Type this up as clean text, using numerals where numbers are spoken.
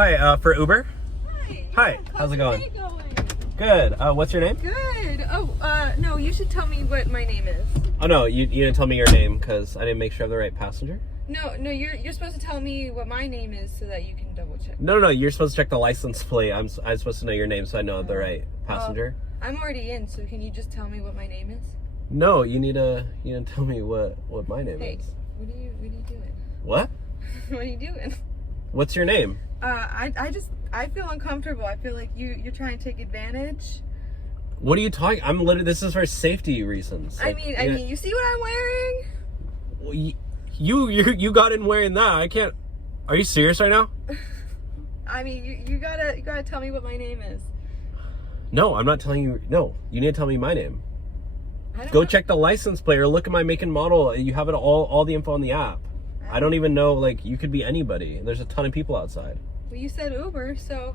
Hi, for Uber? Hi. Hi, Yeah, how's it your going? day going? Good. What's your name? Good. Oh, no, you should tell me what my name is. Oh, no, you didn't tell me your name because I didn't make sure I'm the right passenger. No, you're supposed to tell me what my name is so that you can double check. No, you're supposed to check the license plate. I'm supposed to know your name so I know the right passenger. I'm already in, so can you just tell me what my name is? No, you need to tell me what my name Hey, is. what are you doing? What? What are you doing? What's your name? I feel uncomfortable. I feel like you're trying to take advantage. What are you talking? I'm literally, this is for safety reasons. I mean, you see what I'm wearing? You got in wearing that. I can't. Are you serious right now? I mean, you gotta tell me what my name is. No, I'm not telling you. No, you need to tell me my name. I don't Go know. check the license plate or look at my make and model. You have it all the info on the app. I don't even know, like, you could be anybody. There's a ton of people outside. Well, you said Uber, so